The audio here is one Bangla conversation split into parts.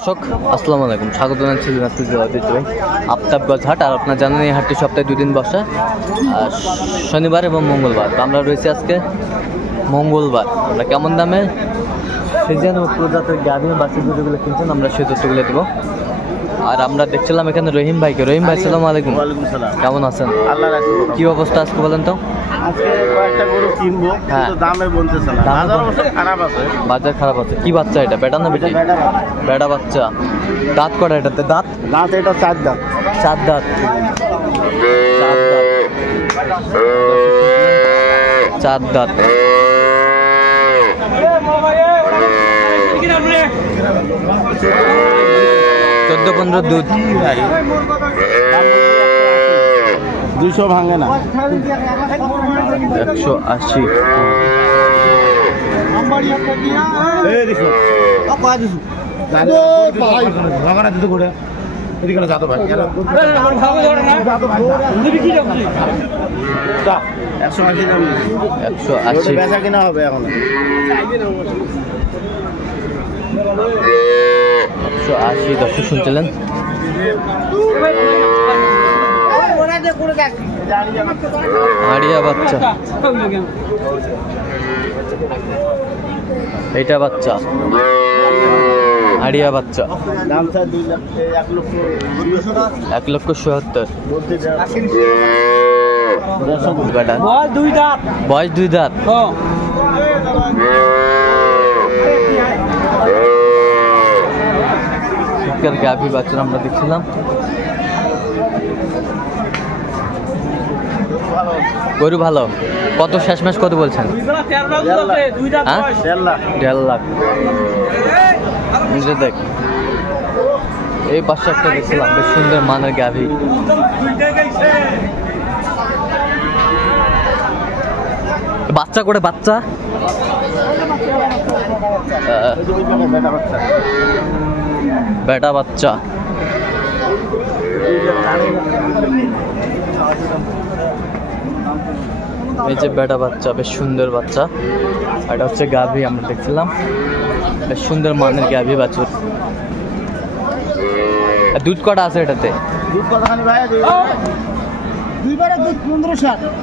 দর্শক আসসালামু আলাইকুম, স্বাগত জানাচ্ছি ভাই আফতাবগঞ্জ হাট। আর আপনার জানেন এই হাটটি সপ্তাহে 2 দিন বসে, শনিবার এবং মঙ্গলবার। তো আমরা রয়েছি আজকে মঙ্গলবার। আমরা কেমন দামে সিজন ও প্রজাতের গাভী বাছুর যেগুলো কিনছেন আমরা সেই তথ্যগুলো দেবো। আর আমরা দেখছিলাম এখানে রহিম ভাইকে। রহিম ভাই আসসালামু আলাইকুম। ওয়ালাইকুম সালাম। কেমন আছেন? আল্লাহর রাখছে। কি অবস্থা আজকে বলেন তো? আজকে কয়েকটা গরু কিনবো, কিন্তু দামে বলতেছে না। বাজার অবশ্য খারাপ আছে। বাজার খারাপ আছে। কি বাচ্চা এটা? বেটা না বেটি? বেটা বাচ্চা। দাঁত কটা এটাতে? দাঁত এটা 4 দাঁত। 4 দাঁত। 4 দাঁত। 14-15 দুধ। 200 ভাঙে না। 180। বেচা কিনা হবে এখন। 180 দর্শক শুনছিলেন। হাড়িয়া বাচ্চা। এইটা বাচ্চা হাড়িয়া বাচ্চা। 1,70,000। বয়স 2 দাঁত। গাভী বাচ্চা আমরা দেখছিলাম। গরু ভালো। কত শেষমেশ কত বলছেন? 1.5 লাখ। নিজে দেখ। এই পাশে একটা দেখছিলাম, বেশ সুন্দর মানের গাভী। বাচ্চা করে বাচ্চা বেটা বাচ্চা। এই যে বেটা বাচ্চা, বেশ সুন্দর বাচ্চা। এটা হচ্ছে গাভী আমরা দেখছিলাম, বেশ সুন্দর মানের গাভী বাছুর। দুধ কটা আছে এটাতে?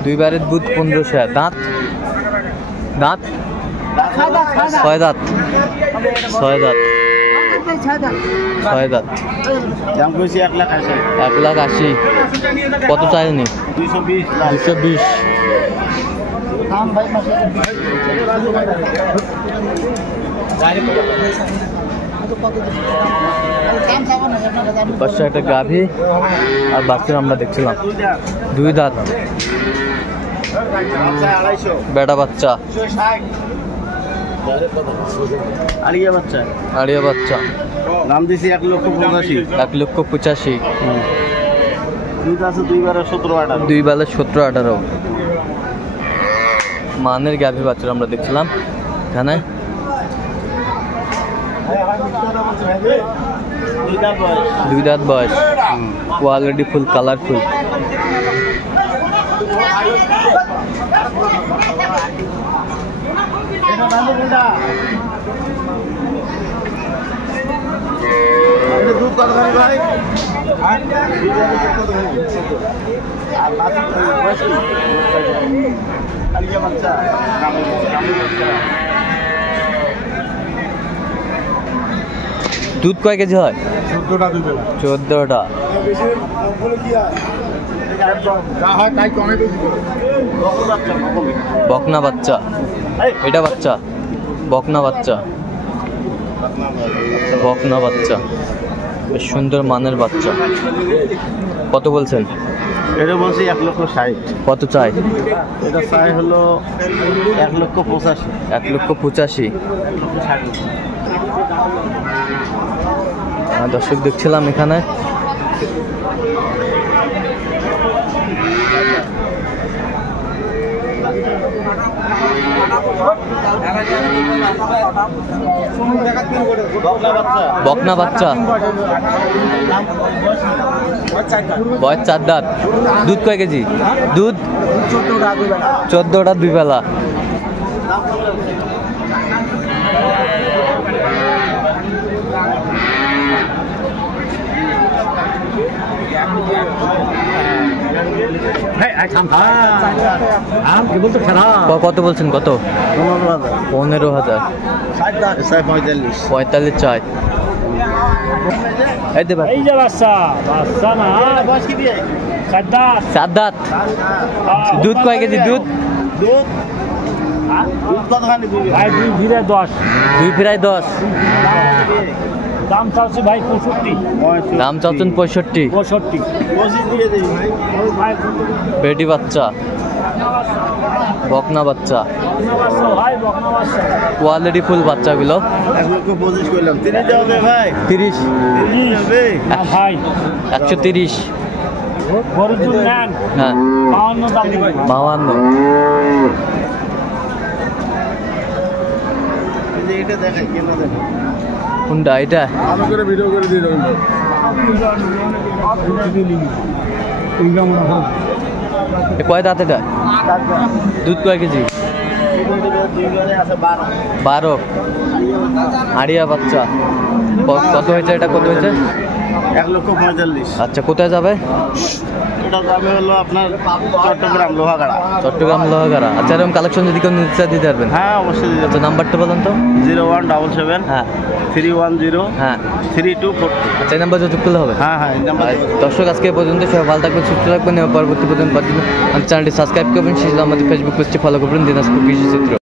দুইবারের দুধ 1500। দাঁত দাঁত 6 দাঁত। 6 দাঁত। 6 দাঁত। 1,80,000। কত চাইনি? 220। পাশে একটা গাভী আর বাছুর আমরা দেখছিলাম। 2 দাঁত। বেটা বাচ্চা। আড়িয়া বাচ্চা। আড়িয়া বাচ্চা। দাম দিছি 1,85,000। 1,85,000। দুধ আছে 2 বারে 17-18। 2 বারে 17-18 মানের গাভী বাছুর আমরা দেখছিলাম এখানে। 2 দাঁত বয়স। Quality full, colourful. দুধ কত ভাই? দুধ কয় কেজি হয়? 14টা। বকনা বাচ্চা। এটা বাচ্চা বকনা বাচ্চা। বকনা বাচ্চা, বেশ সুন্দর মানের বাচ্চা। কত বলছেন? এটা বলছি 1,60,000। কত চাই? এটা চাই হলো 1,85,000। 1,85,000। দর্শক দেখছিলাম এখানে বকনা বাচ্চা। বয়স 4 দাঁত। দুধ কয় কেজি? দুধ 14টা 2 বেলা। কত বলছেন? কত? 15,000। 45 চাই। এই যে বাচ্চা না সাত দাঁত। দুধ কয় কেজি? দুধ ভাই 2 ফিরায় 10 দাম চাচ্ছি ভাই 65। দাম চাচ্ছেন 65। বেটি বাচ্চা, বকনা বাচ্চা, কোয়ালিটি ফুল বাচ্চাগুলো। 30। ভাই 130। হ্যাঁ 52। কোনটা এটা? কয় দাঁত এটা? দুধ কয় কেজি? 12। আড়িয়া বাচ্চা। কত হয়েছে এটা? কত হয়েছে? 1,45,000। আচ্ছা, কোথায় যাবে? এটা যাবে হলো আপনার চট্টগ্রাম লোহাগাড়া। চট্টগ্রাম লোহাগাড়া। আচ্ছা, এরকম কালেকশন যদি কেউ নিতে চায় দিতে পারবেন? হ্যাঁ অবশ্যই। আচ্ছা, নাম্বারটা বলুন তো। 0177 হ্যাঁ 310 হ্যাঁ 3242। আচ্ছা, এই নাম্বার যোগাযোগ করলে হবে? হ্যাঁ হ্যাঁ এই নাম্বার। দর্শক, আজকে এই পর্যন্ত। সবাই ভালো থাকবেন, সুস্থ থাকবেন এবং পরবর্তী পর্যন্ত আমাদের চ্যানেলটি সাবস্ক্রাইব করবেন। সেই আমাদের ফেসবুক পেজটি ফলো করবেন, দিনাজপুর কৃষি চিত্র।